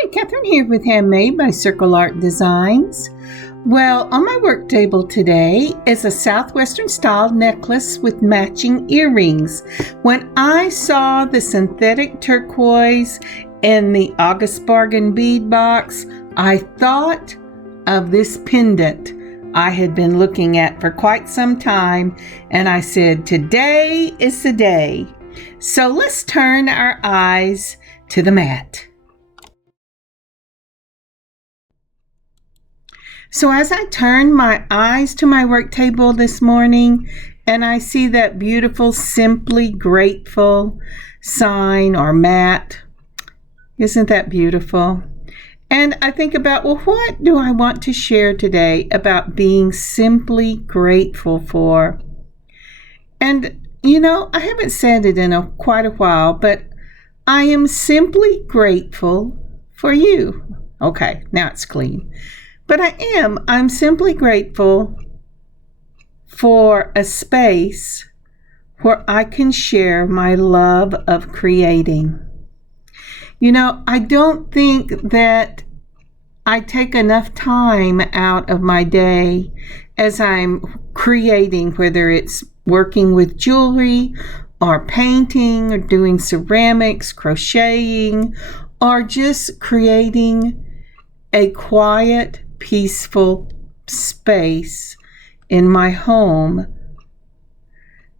Hi, Kathryn here with Handmade by Circle Art Designs. Well, on my work table today is a Southwestern Style necklace with matching earrings. When I saw the synthetic turquoise in the August Bargain Bead Box, I thought of this pendant I had been looking at for quite some time, and I said, today is the day. So let's turn our eyes to the mat. So as I turn my eyes to my work table this morning and I see that beautiful Simply Grateful sign or mat, isn't that beautiful? And I think about, well, what do I want to share today about being simply grateful for? And I haven't said it in quite a while, but I am simply grateful for you. Okay, now it's clean. But I'm simply grateful for a space where I can share my love of creating. I don't think that I take enough time out of my day as I'm creating, whether it's working with jewelry or painting or doing ceramics, crocheting, or just creating a quiet, peaceful space in my home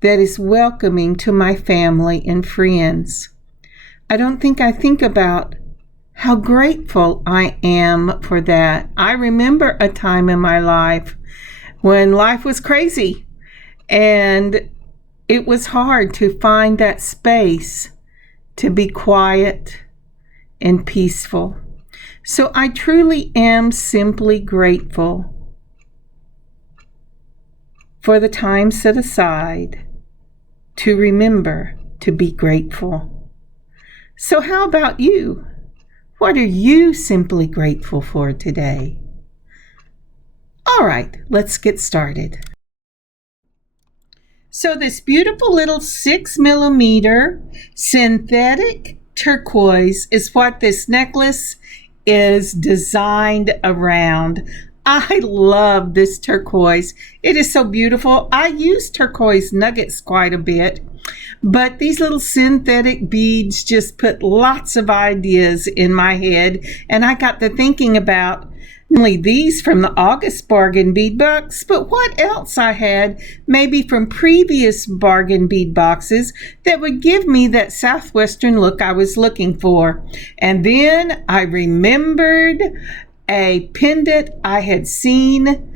that is welcoming to my family and friends. I don't think I think about how grateful I am for that. I remember a time in my life when life was crazy and it was hard to find that space to be quiet and peaceful. So I truly am simply grateful for the time set aside to remember to be grateful. So how about you? What are you simply grateful for today? All right, let's get started. So this beautiful little 6mm synthetic turquoise is what this necklace is designed around. I love this turquoise. It is so beautiful. I use turquoise nuggets quite a bit, but these little synthetic beads just put lots of ideas in my head, and I got to thinking about not only these from the August Bargain Bead Box, but what else I had maybe from previous bargain bead boxes that would give me that Southwestern look I was looking for. And then I remembered a pendant I had seen,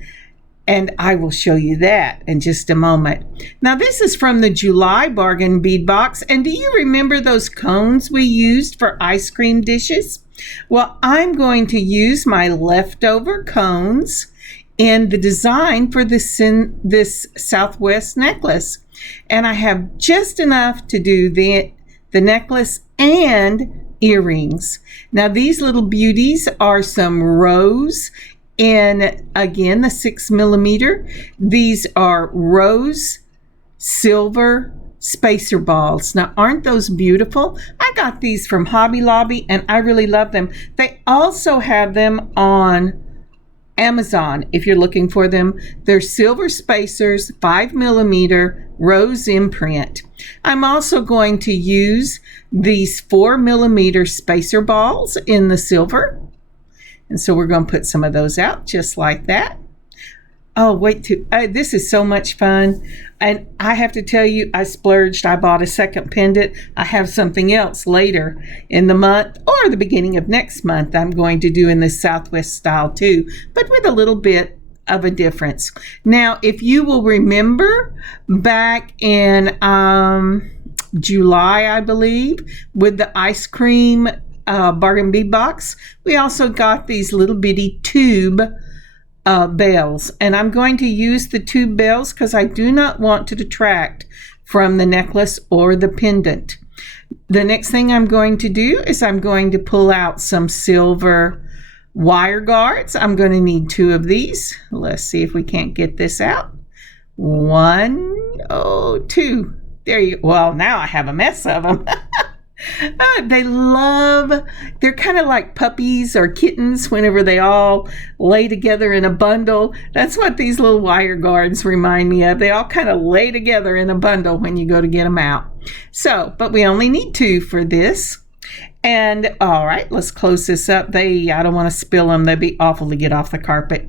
and I will show you that in just a moment. Now this is from the July Bargain Bead Box, and do you remember those cones we used for ice cream dishes? Well, I'm going to use my leftover cones in the design for this Southwest necklace. And I have just enough to do the necklace and earrings. Now these little beauties are some rose in, again, the 6mm. These are rose silver spacer balls. Now, aren't those beautiful? I got these from Hobby Lobby and I really love them. They also have them on Amazon if you're looking for them. They're silver spacers, 5mm rose imprint. I'm also going to use these 4mm spacer balls in the silver. And so we're going to put some of those out just like that. Oh, this is so much fun. And I have to tell you, I splurged. I bought a second pendant. I have something else later in the month or the beginning of next month I'm going to do in the Southwest style too, but with a little bit of a difference. Now, if you will remember back in July, I believe, with the ice cream bargain bead box, we also got these little bitty tube bells, and I'm going to use the tube bells because I do not want to detract from the necklace or the pendant. The next thing I'm going to do is I'm going to pull out some silver wire guards. I'm going to need 2 of these. Let's see if we can't get this out. 1, 2. There you go. Well, now I have a mess of them. They're kind of like puppies or kittens whenever they all lay together in a bundle. That's what these little wire guards remind me of. They all kind of lay together in a bundle when you go to get them out. So, but we only need 2 for this. And all right, let's close this up. I don't want to spill them. They'd be awful to get off the carpet.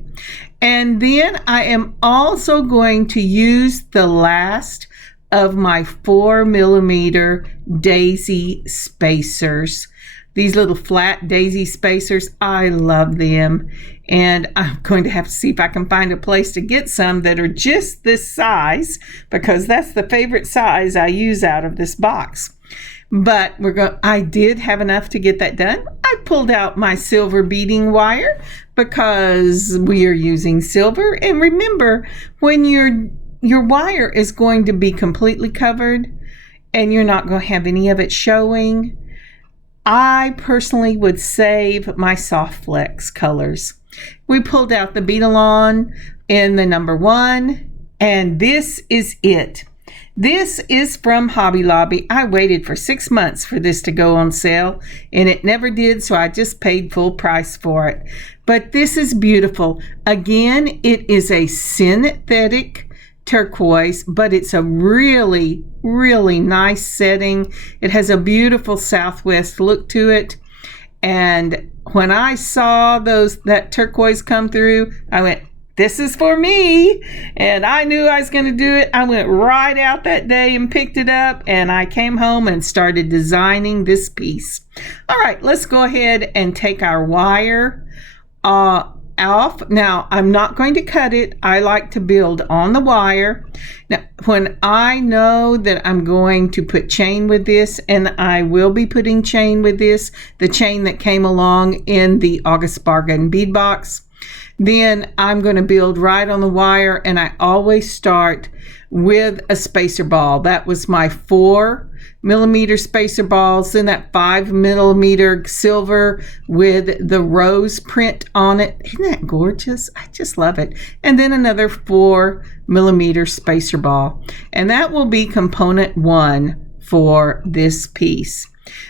And then I am also going to use the last of my 4mm daisy spacers. These little flat daisy spacers, I love them. And I'm going to have to see if I can find a place to get some that are just this size, because that's the favorite size I use out of this box. But I did have enough to get that done. I pulled out my silver beading wire because we are using silver. And remember, when your wire is going to be completely covered and you're not going to have any of it showing, I personally would save my soft flex colors. We pulled out the Beadalon in the number 1, and this is it. This is from Hobby Lobby. I waited for 6 months for this to go on sale, and it never did, so I just paid full price for it. But this is beautiful. Again, it is a synthetic turquoise, but it's a really, really nice setting. It has a beautiful Southwest look to it. And when I saw that turquoise come through, I went, this is for me. And I knew I was going to do it. I went right out that day and picked it up, and I came home and started designing this piece. All right, let's go ahead and take our wire off. Now, I'm not going to cut it. I like to build on the wire. Now, when I know that I'm going to put chain with this, and I will be putting chain with this, the chain that came along in the August Bargain Bead Box, then I'm going to build right on the wire, and I always start with a spacer ball. That was my 4mm spacer balls, then that 5mm silver with the rose print on it. Isn't that gorgeous? I just love it. And then another 4mm spacer ball. And that will be component 1 for this piece.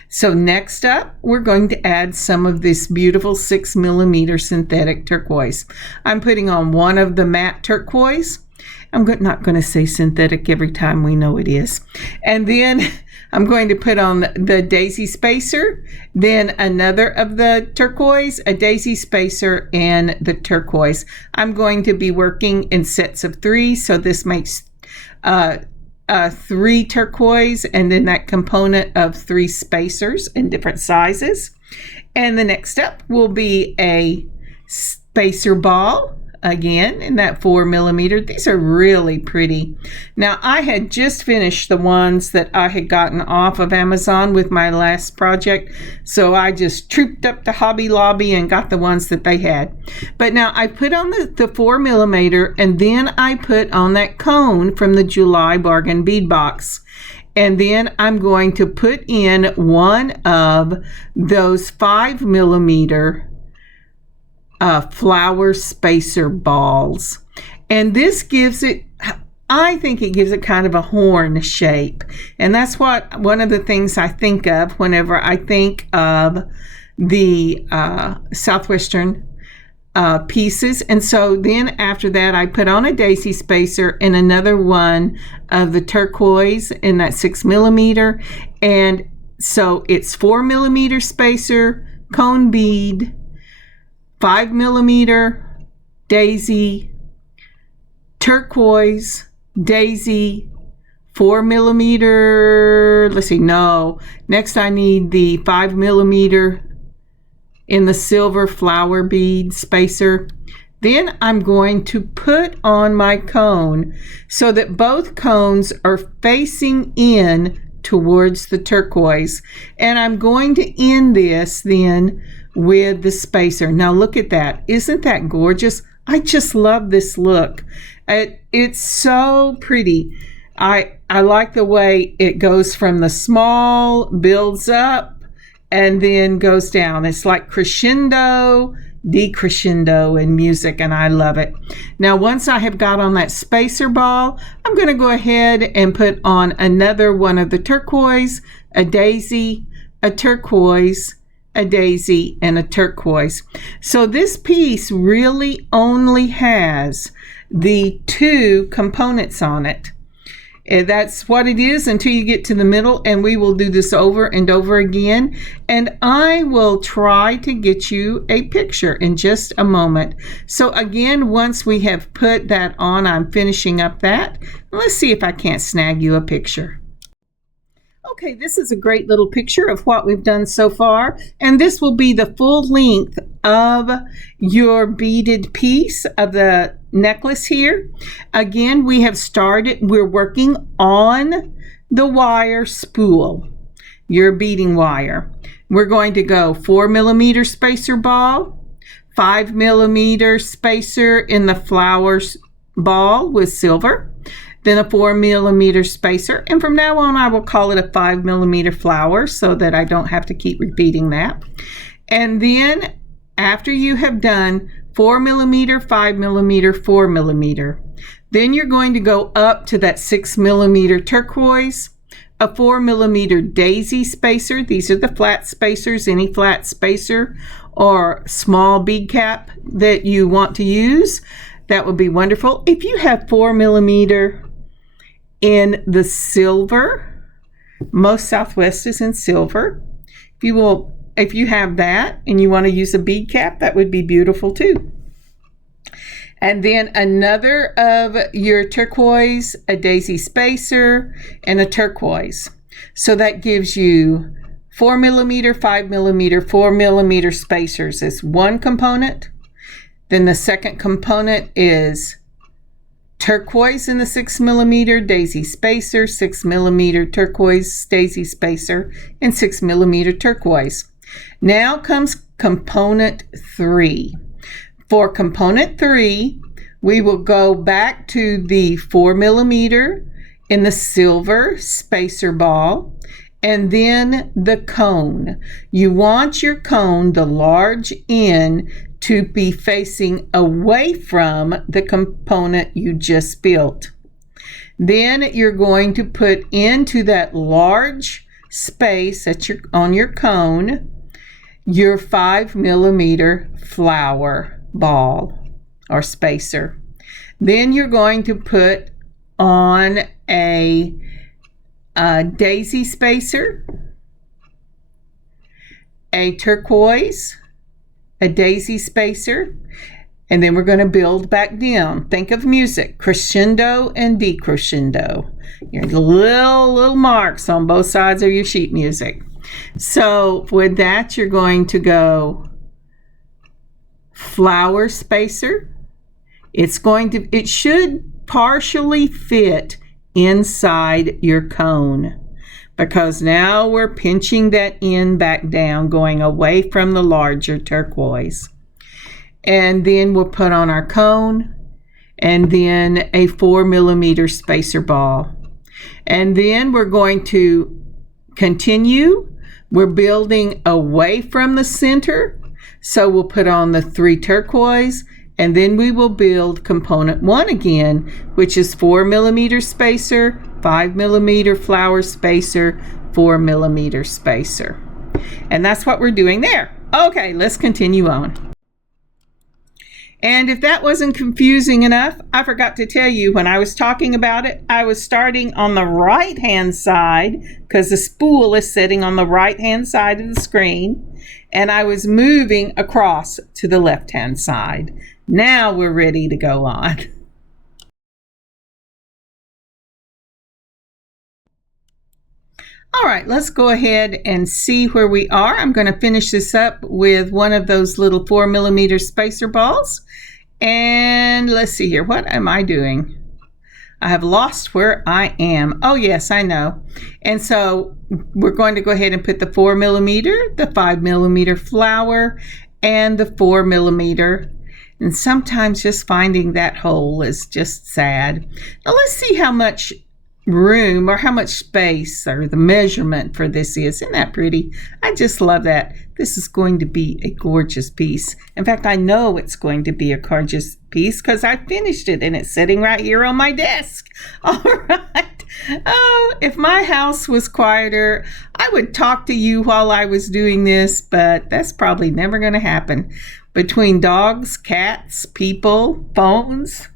So next up, we're going to add some of this beautiful 6mm synthetic turquoise. I'm putting on one of the matte turquoise. I'm not going to say synthetic every time, we know it is. And then I'm going to put on the daisy spacer, then another of the turquoise, a daisy spacer, and the turquoise. I'm going to be working in sets of 3, so this makes 3 turquoise, and then that component of 3 spacers in different sizes. And the next step will be a spacer ball, again in that 4mm. These are really pretty. Now, I had just finished the ones that I had gotten off of Amazon with my last project, so I just trooped up to Hobby Lobby and got the ones that they had. But now I put on the 4mm, and then I put on that cone from the July Bargain Bead Box. And then I'm going to put in one of those 5mm flower spacer balls, and this gives it, I think it gives it kind of a horn shape, and that's what one of the things I think of whenever I think of the Southwestern pieces. And so then after that, I put on a daisy spacer and another one of the turquoise in that 6mm, and so it's 4mm spacer, cone bead, 5mm daisy, turquoise, daisy, 4mm, let's see, no, next I need the 5mm in the silver flower bead spacer. Then I'm going to put on my cone so that both cones are facing in towards the turquoise, and I'm going to end this then with the spacer. Now look at that. Isn't that gorgeous? I just love this look. It's so pretty. I like the way it goes from the small, builds up, and then goes down. It's like crescendo, decrescendo in music, and I love it. Now once I have got on that spacer ball, I'm going to go ahead and put on another one of the turquoise, a daisy, a turquoise, a daisy, and a turquoise. So this piece really only has the two components on it. And that's what it is until you get to the middle, and we will do this over and over again. And I will try to get you a picture in just a moment. So again, once we have put that on, I'm finishing up that. Let's see if I can't snag you a picture. Okay, this is a great little picture of what we've done so far, and this will be the full length of your beaded piece of the necklace here. Again, we're working on the wire spool, your beading wire. We're going to go 4mm spacer ball, 5mm spacer in the flowers ball with silver, then a 4mm spacer, and from now on I will call it a 5mm flower so that I don't have to keep repeating that. And then after you have done 4mm, 5mm, 4mm, then you're going to go up to that 6mm turquoise, a 4mm daisy spacer. These are the flat spacers, any flat spacer or small bead cap that you want to use. That would be wonderful. If you have 4mm in the silver, most Southwest is in silver. If you have that and you want to use a bead cap, that would be beautiful too. And then another of your turquoise, a daisy spacer, and a turquoise. So that gives you 4mm, 5mm, 4mm spacers is one component. Then the second component is turquoise in the 6mm daisy spacer, 6mm turquoise daisy spacer, and 6mm turquoise. Now comes component 3. For component 3, we will go back to the 4mm in the silver spacer ball, and then the cone. You want your cone, the large end, to be facing away from the component you just built. Then you're going to put into that large space on your cone your 5mm flower ball or spacer. Then you're going to put on a daisy spacer, a turquoise, a daisy spacer, and then we're going to build back down. Think of music, crescendo and decrescendo. Your little marks on both sides of your sheet music. So with that, you're going to go flower spacer. It should partially fit inside your cone, because now we're pinching that end back down, going away from the larger turquoise. And then we'll put on our cone, and then a 4mm spacer ball. And then we're going to continue. We're building away from the center, so we'll put on the 3 turquoise, and then we will build component 1 again, which is 4mm spacer, 5mm flower spacer, 4mm spacer. And that's what we're doing there. Okay, let's continue on. And if that wasn't confusing enough, I forgot to tell you when I was talking about it, I was starting on the right hand side because the spool is sitting on the right hand side of the screen, and I was moving across to the left hand side. Now we're ready to go on. All right, let's go ahead and see where we are. I'm going to finish this up with one of those little 4mm spacer balls. And let's see here. What am I doing? I have lost where I am. Oh, yes, I know. And so we're going to go ahead and put the 4mm, the 5mm flower, and the 4mm. And sometimes just finding that hole is just sad. Now let's see how much room or how much space or the measurement for this is. Isn't that pretty? I just love that. This is going to be a gorgeous piece. In fact, I know it's going to be a gorgeous piece because I finished it and it's sitting right here on my desk. All right. Oh, if my house was quieter, I would talk to you while I was doing this, but that's probably never going to happen. Between dogs, cats, people, phones,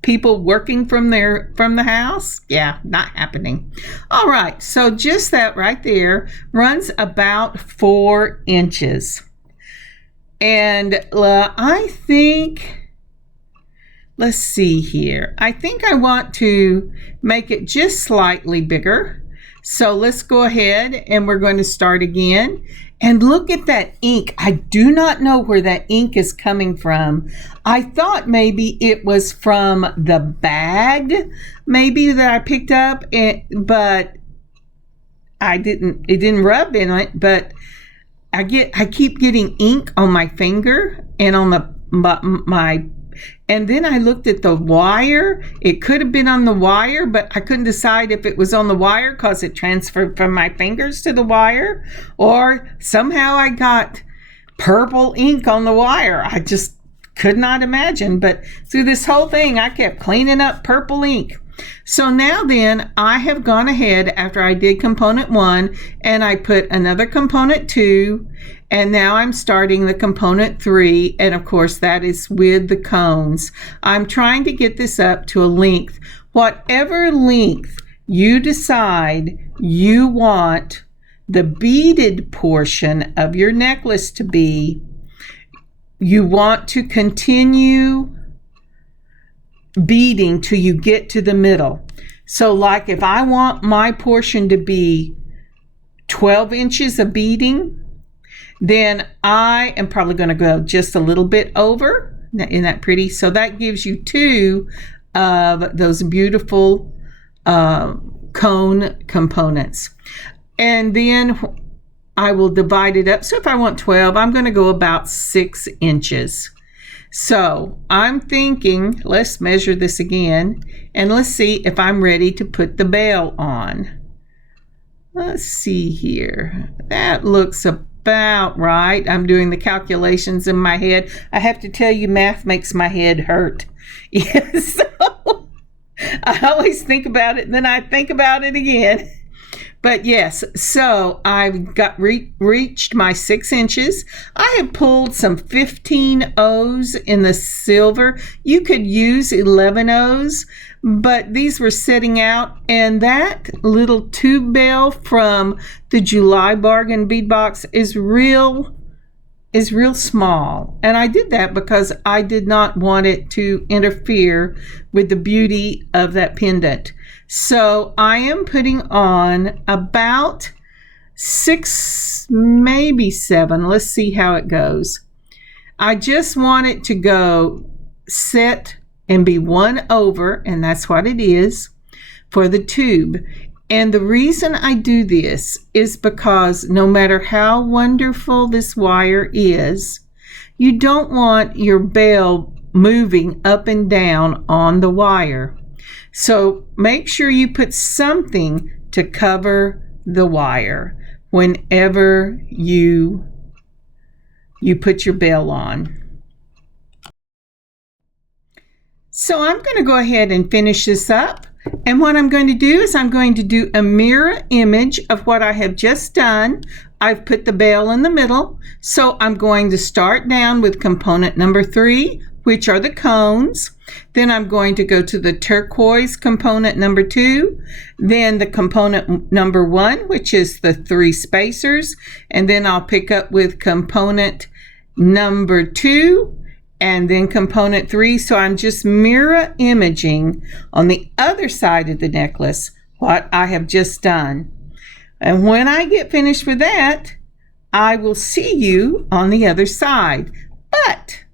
people working from the house, yeah, not happening. All right, so just that right there runs about 4 inches. And I think, let's see here. I think I want to make it just slightly bigger. So let's go ahead and we're going to start again. And look at that ink. I do not know where that ink is coming from. I thought maybe it was from the bag, maybe that I picked up, but it didn't rub in it, but I keep getting ink on my finger and on my and then I looked at the wire. It could have been on the wire, but I couldn't decide if it was on the wire because it transferred from my fingers to the wire, or somehow I got purple ink on the wire. I just could not imagine. But through this whole thing, I kept cleaning up purple ink. So now then, I have gone ahead after I did component 1 and I put another component 2, and now I'm starting the component 3, and of course that is with the cones. I'm trying to get this up to a length, whatever length you decide you want the beaded portion of your necklace to be. You want to continue beading till you get to the middle. So like if I want my portion to be 12 inches of beading, then I am probably going to go just a little bit over. Isn't that pretty? So that gives you 2 of those beautiful cone components. And then I will divide it up. So if I want 12, I'm going to go about 6 inches. So I'm thinking, let's measure this again, and let's see if I'm ready to put the bell on. Let's see here. That looks about right. I'm doing the calculations in my head. I have to tell you, math makes my head hurt. Yes, so I always think about it, and then I think about it again. But yes, so I've got reached my 6 inches. I have pulled some 15 O's in the silver. You could use 11 O's, but these were sitting out, and that little tube bell from the July Bargain Bead Box is real small. And I did that because I did not want it to interfere with the beauty of that pendant. So I am putting on about 6, maybe 7. Let's see how it goes. I just want it to go set and be 1 over, and that's what it is for the tube. And the reason I do this is because no matter how wonderful this wire is, you don't want your bell moving up and down on the wire. So make sure you put something to cover the wire whenever you put your bell on. So I'm going to go ahead and finish this up. And what I'm going to do is I'm going to do a mirror image of what I have just done. I've put the bell in the middle. So I'm going to start down with component number 3, which are the cones. Then I'm going to go to the turquoise component number 2, then the component number 1, which is the 3 spacers, and then I'll pick up with component number 2, and then component 3. So I'm just mirror imaging on the other side of the necklace what I have just done. And when I get finished with that, I will see you on the other side. But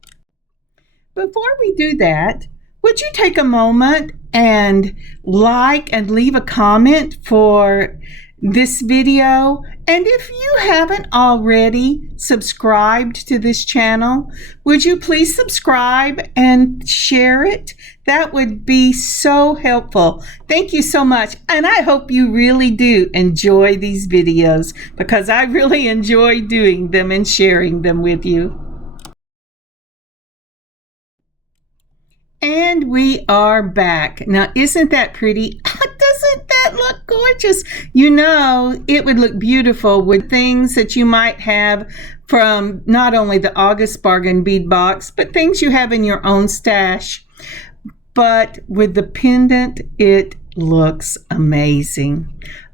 before we do that, would you take a moment and like and leave a comment for this video? And if you haven't already subscribed to this channel, would you please subscribe and share it? That would be so helpful. Thank you so much. And I hope you really do enjoy these videos because I really enjoy doing them and sharing them with you. And we are back. Now, isn't that pretty? Doesn't that look gorgeous? You know, it would look beautiful with things that you might have from not only the August Bargain Bead Box, but things you have in your own stash. But with the pendant, it looks amazing.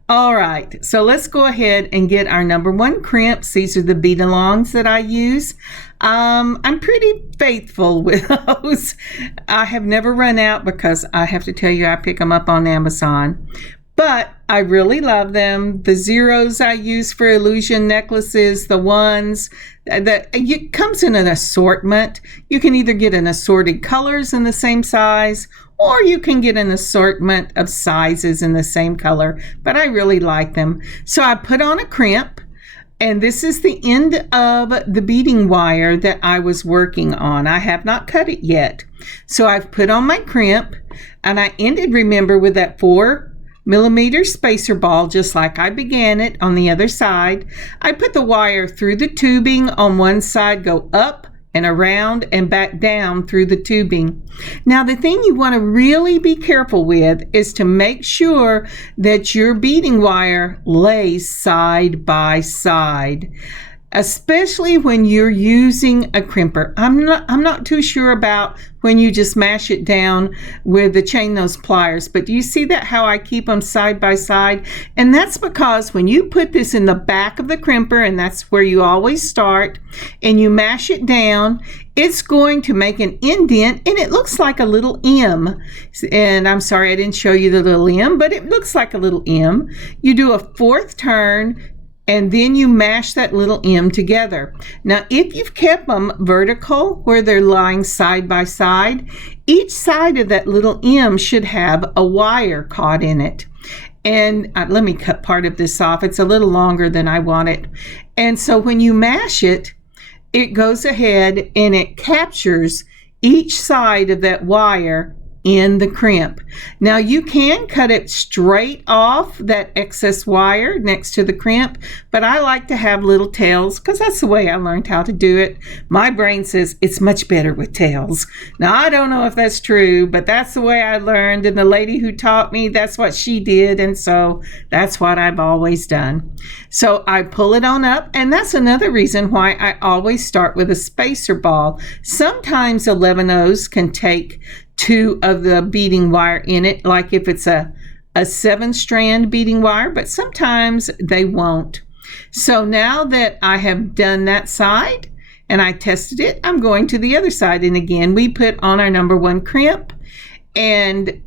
All right, so let's go ahead and get our number one crimps. These are the bead-alongs that I use. I'm pretty faithful with those. I have never run out because I have to tell you, I pick them up on Amazon. But I really love them. The zeros I use for illusion necklaces, the ones that it comes in an assortment. You can either get an assorted colors in the same size, or you can get an assortment of sizes in the same color, but I really like them. So I put on a crimp, and this is the end of the beading wire that I was working on. I have not cut it yet. So I've put on my crimp, and I ended, remember, with that 4mm spacer ball, just like I began it on the other side. I put the wire through the tubing on one side, go up and around and back down through the tubing. Now, the thing you want to really be careful with is to make sure that your beading wire lays side by side, especially when you're using a crimper. I'm not too sure about when you just mash it down with the chain nose pliers, but do you see that how I keep them side by side? And that's because when you put this in the back of the crimper, and that's where you always start, and you mash it down, it's going to make an indent, and it looks like a little M. And I'm sorry I didn't show you the little M, but it looks like a little M. You do a fourth turn, and then you mash that little M together. Now, if you've kept them vertical where they're lying side by side, each side of that little M should have a wire caught in it. And let me cut part of this off. It's a little longer than I want it. And so when you mash it, it goes ahead and it captures each side of that wire in the crimp. Now, you can cut it straight off that excess wire next to the crimp, but I like to have little tails because that's the way I learned how to do it. My brain says it's much better with tails. Now, I don't know if that's true, but that's the way I learned, and the lady who taught me, that's what she did, and so that's what I've always done. So I pull it on up, and that's another reason why I always start with a spacer ball. Sometimes 11/0s can take 2 of the beading wire in it, like if it's a 7-strand beading wire, but sometimes they won't. So now that I have done that side and I tested it, I'm going to the other side, and again we put on our number one crimp, and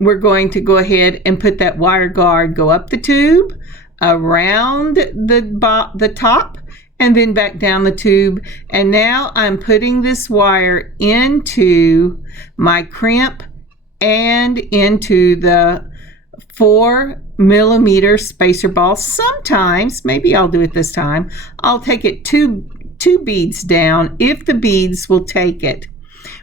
we're going to go ahead and put that wire guard, go up the tube, around the top, and then back down the tube. And now I'm putting this wire into my crimp and into the 4mm spacer ball. Sometimes, maybe I'll do it this time, I'll take it two beads down if the beads will take it.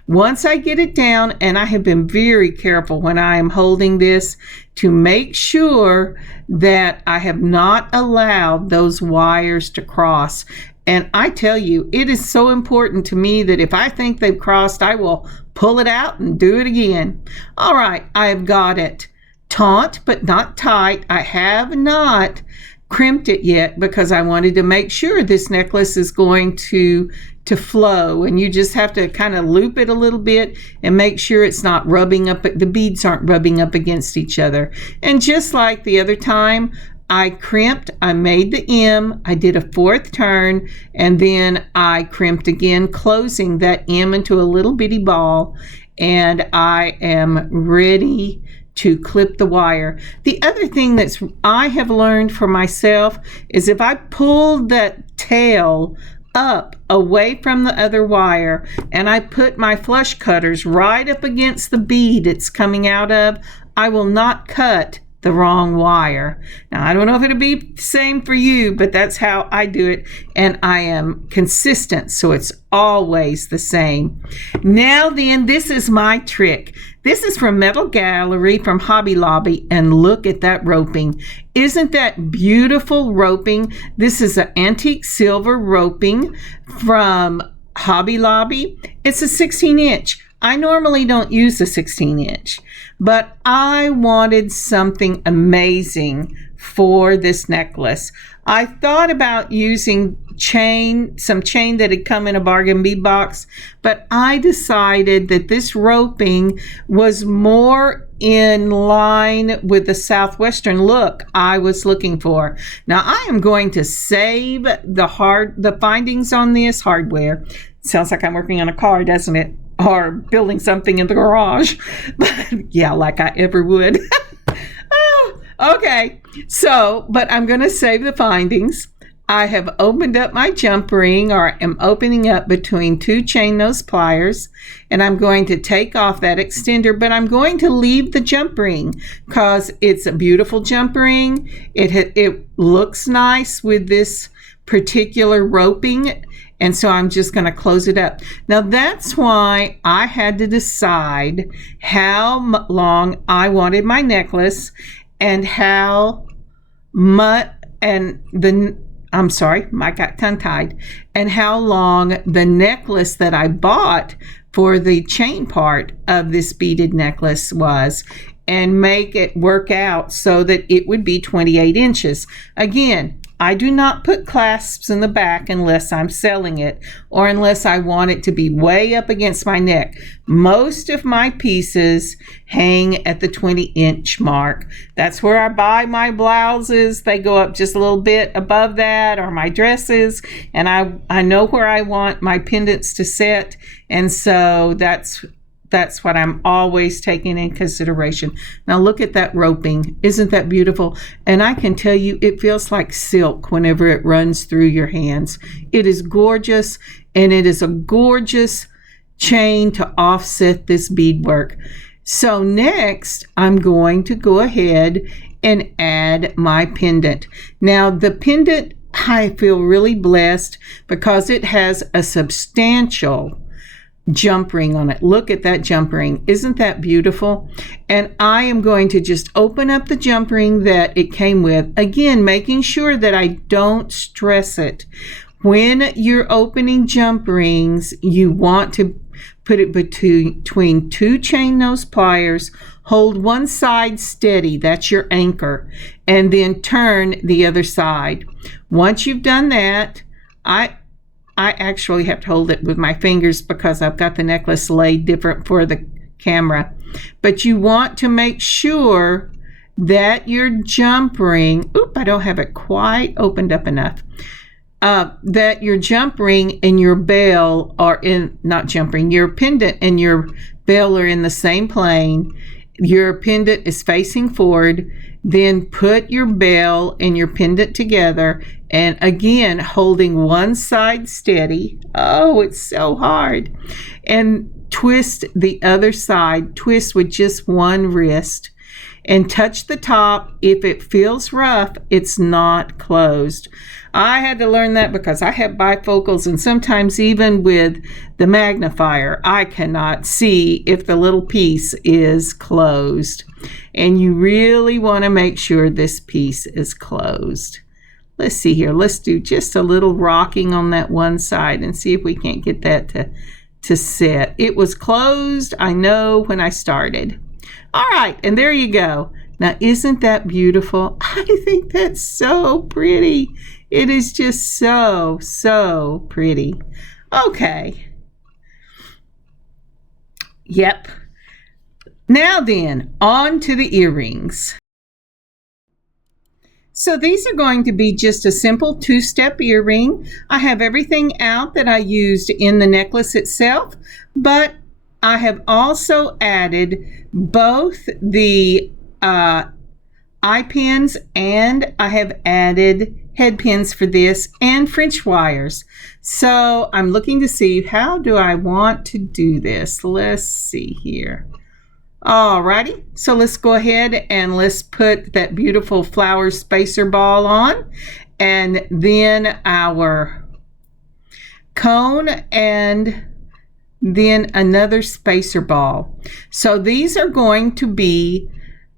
Once I get it down, and I have been very careful when I am holding this to make sure that I have not allowed those wires to cross. And I tell you, it is so important to me that if I think they've crossed, I will pull it out and do it again. All right, I've got it taut but not tight. I have not crimped it yet because I wanted to make sure this necklace is going to flow, and you just have to kind of loop it a little bit and make sure it's not rubbing up, the beads aren't rubbing up against each other. And just like the other time, I crimped, I made the M, I did a 4th turn, and then I crimped again, closing that M into a little bitty ball, and I am ready to clip the wire. The other thing that's I have learned for myself is if I pull that tail up away from the other wire and I put my flush cutters right up against the bead it's coming out of, I will not cut the wrong wire. Now, I don't know if it'll be the same for you, but that's how I do it, and I am consistent, so it's always the same. Now then, this is my trick. This is from Metal Gallery from Hobby Lobby, and look at that roping. Isn't that beautiful roping? This is an antique silver roping from Hobby Lobby. It's a 16-inch. I normally don't use a 16-inch, but I wanted something amazing for this necklace. I thought about using some chain that had come in a bargain bead box, but I decided that this roping was more in line with the Southwestern look I was looking for. Now I am going to save the findings on this hardware. Sounds like I'm working on a car, doesn't it? Or building something in the garage. But yeah, like I ever would. Oh, okay, so, but I'm going to save the findings. I have opened up my jump ring, or am opening up between two chain nose pliers, and I'm going to take off that extender, but I'm going to leave the jump ring because it's a beautiful jump ring. It looks nice with this particular roping, and so I'm just going to close it up. Now that's why I had to decide how long I wanted my necklace and how much, and I got tongue-tied, and how long the necklace that I bought for the chain part of this beaded necklace was, and make it work out so that it would be 28 inches. Again, I do not put clasps in the back unless I'm selling it or unless I want it to be way up against my neck. Most of my pieces hang at the 20-inch mark. That's where I buy my blouses. They go up just a little bit above that, or my dresses, and I know where I want my pendants to sit, and so that's what I'm always taking in consideration. Now look at that roping. Isn't that beautiful? And I can tell you it feels like silk whenever it runs through your hands. It is gorgeous, and it is a gorgeous chain to offset this beadwork. So next, I'm going to go ahead and add my pendant. Now the pendant, I feel really blessed because it has a substantial jump ring on it. Look at that jump ring. Isn't that beautiful? And I am going to just open up the jump ring that it came with. Again, making sure that I don't stress it. When you're opening jump rings, you want to put it between two chain nose pliers. Hold one side steady, that's your anchor, and then turn the other side. Once you've done that, I actually have to hold it with my fingers because I've got the necklace laid different for the camera. But you want to make sure that your jump ring, I don't have it quite opened up enough, that your jump ring and your bell are in, not jump ring, your pendant and your bell are in the same plane. Your pendant is facing forward. Then put your bell and your pendant together, and again holding one side steady. Oh, it's so hard. And twist the other side. Twist with just one wrist and touch the top. If it feels rough, it's not closed. I had to learn that because I have bifocals, and sometimes even with the magnifier, I cannot see if the little piece is closed. And you really want to make sure this piece is closed. Let's see here. Let's do just a little rocking on that one side and see if we can't get that to sit. It was closed, I know, when I started. All right, and there you go. Now, isn't that beautiful? I think that's so pretty. It is just so, so pretty. Okay. Yep. Now then, on to the earrings. So these are going to be just a simple two-step earring. I have everything out that I used in the necklace itself, but I have also added both the eye pins, and I have added head pins for this, and French wires. So I'm looking to see, how do I want to do this? Let's see here. Alrighty, so let's go ahead and let's put that beautiful flower spacer ball on, and then our cone, and then another spacer ball. So these are going to be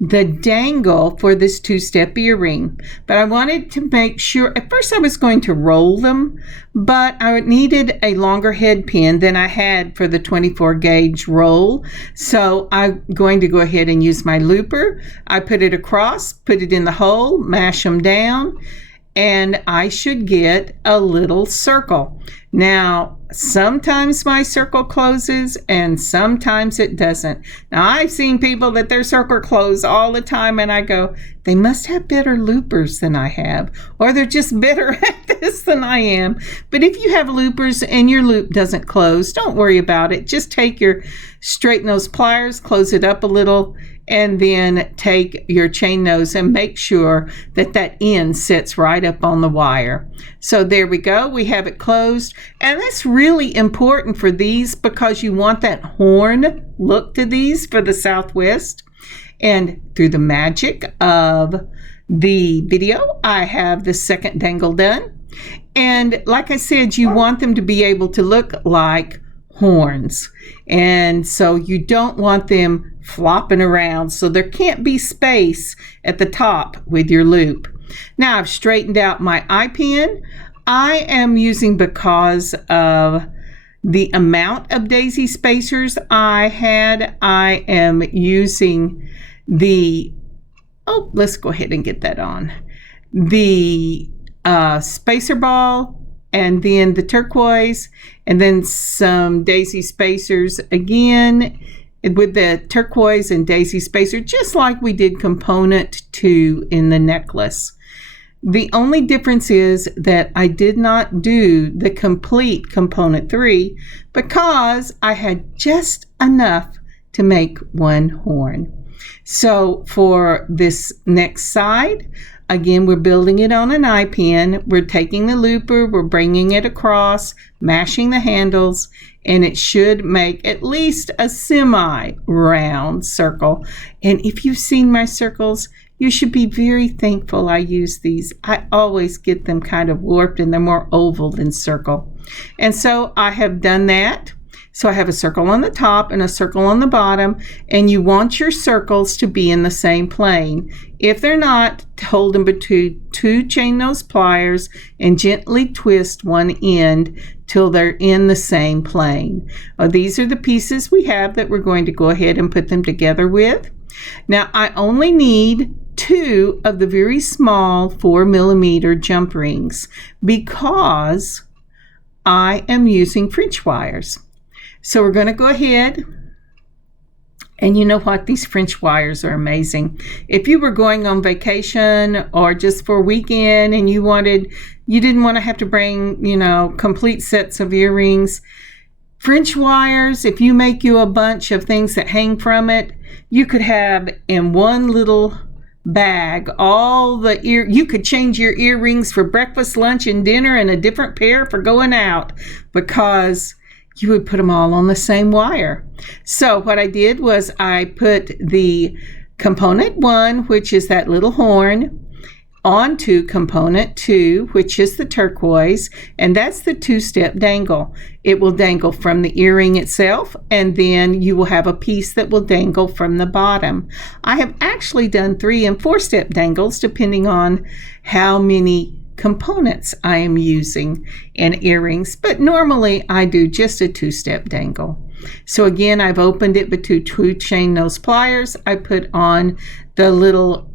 the dangle for this two-step earring, but I wanted to make sure, at first I was going to roll them, but I needed a longer head pin than I had for the 24 gauge roll, so I'm going to go ahead and use my looper. I put it across, put it in the hole, mash them down, and I should get a little circle. Now, sometimes my circle closes and sometimes it doesn't. Now, I've seen people that their circle close all the time, and I go, they must have better loopers than I have, or they're just better at this than I am. But if you have loopers and your loop doesn't close, don't worry about it. Just take your straight nose pliers, close it up a little, and then take your chain nose and make sure that that end sits right up on the wire. So there we go, we have it closed, and that's really important for these because you want that horn look to these for the Southwest. And through the magic of the video, I have the second dangle done, and like I said, you want them to be able to look like horns, and so you don't want them flopping around, so there can't be space at the top with your loop. Now I've straightened out my eye pin. I am using, because of the amount of daisy spacers I had, I am using the, let's go ahead and get that on, the spacer ball, and then the turquoise, and then some daisy spacers again with the turquoise and daisy spacer, just like we did component 2 in the necklace. The only difference is that I did not do the complete component 3 because I had just enough to make one horn. So for this next side, again, we're building it on an eye pin. We're taking the looper, we're bringing it across, mashing the handles, and it should make at least a semi-round circle. And if you've seen my circles, you should be very thankful I use these. I always get them kind of warped and they're more oval than circle. And so I have done that. So I have a circle on the top and a circle on the bottom, and you want your circles to be in the same plane. If they're not, hold them between 2 chain nose pliers and gently twist one end till they're in the same plane. These are the pieces we have that we're going to go ahead and put them together with. Now I only need 2 of the very small 4mm jump rings because I am using French wires. So we're going to go ahead, and you know what? These French wires are amazing. If you were going on vacation or just for a weekend and you didn't want to have to bring, complete sets of earrings, French wires, if you make you a bunch of things that hang from it, you could have in one little bag you could change your earrings for breakfast, lunch, and dinner, and a different pair for going out, because you would put them all on the same wire. So what I did was I put the component 1, which is that little horn, onto component 2, which is the turquoise, and that's the 2-step dangle. It will dangle from the earring itself, and then you will have a piece that will dangle from the bottom. I have actually done 3 and 4-step dangles depending on how many components I am using in earrings, but normally I do just a 2-step dangle. So again, I've opened it between 2 chain nose pliers. I put on the little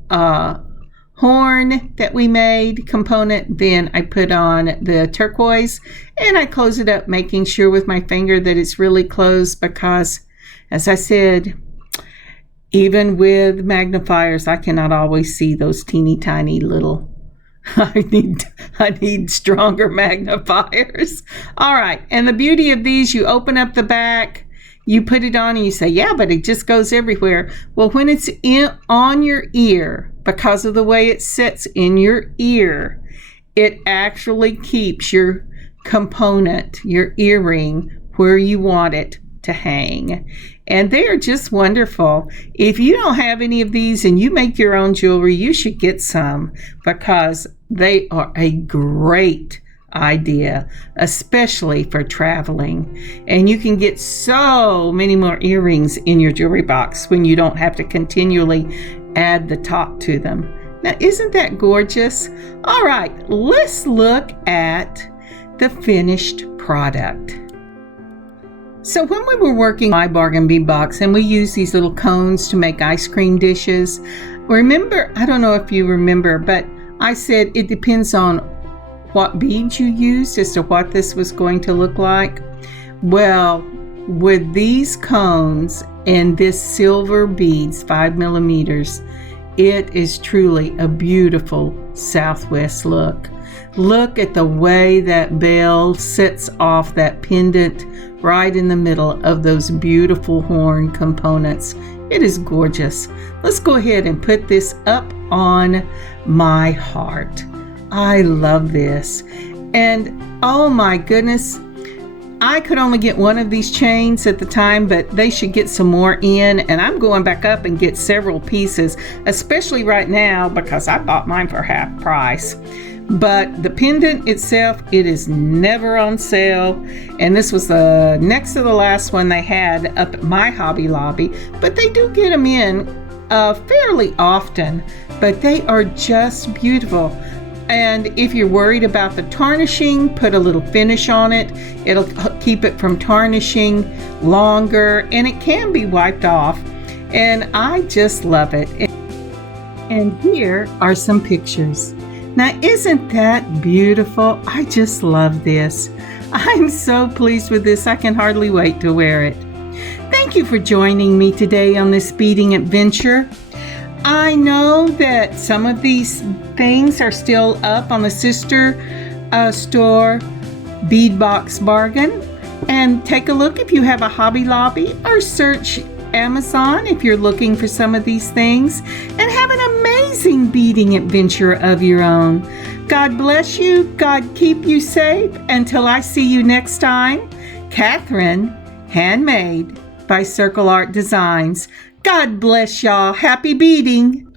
horn that we made component, then I put on the turquoise, and I close it up, making sure with my finger that it's really closed, because as I said, even with magnifiers, I cannot always see those teeny tiny little I need stronger magnifiers. All right, and the beauty of these, you open up the back, you put it on, and you say, yeah, but it just goes everywhere. Well, when it's on your ear, because of the way it sits in your ear, it actually keeps your component, your earring, where you want it to hang. And they are just wonderful. If you don't have any of these and you make your own jewelry, you should get some because they are a great idea, especially for traveling. And you can get so many more earrings in your jewelry box when you don't have to continually add the top to them. Now, isn't that gorgeous? All right, let's look at the finished product. So when we were working my bargain bead box and we used these little cones to make ice cream dishes, remember, I don't know if you remember, but I said it depends on what beads you used as to what this was going to look like. Well, with these cones and this silver beads, 5 millimeters, it is truly a beautiful Southwest look. Look at the way that bell sets off that pendant right in the middle of those beautiful horn components. It is gorgeous. Let's go ahead and put this up on my heart. I love this. And oh my goodness, I could only get one of these chains at the time, but they should get some more in, and I'm going back up and get several pieces, especially right now because I bought mine for half price. But the pendant itself, it is never on sale, and this was the next to the last one they had up at my Hobby Lobby, but they do get them in fairly often, but they are just beautiful. And if you're worried about the tarnishing, put a little finish on it. It'll keep it from tarnishing longer, and it can be wiped off. And I just love it. And here are some pictures. Now, isn't that beautiful? I just love this. I'm so pleased with this. I can hardly wait to wear it. Thank you for joining me today on this beading adventure. I know that some of these things are still up on the sister store, Bead Box Bargain. And take a look if you have a Hobby Lobby, or search Amazon if you're looking for some of these things, and have an amazing beading adventure of your own. God bless you. God keep you safe. Until I see you next time, Kathryn, Handmade by Circle Art Designs. God bless y'all. Happy beading.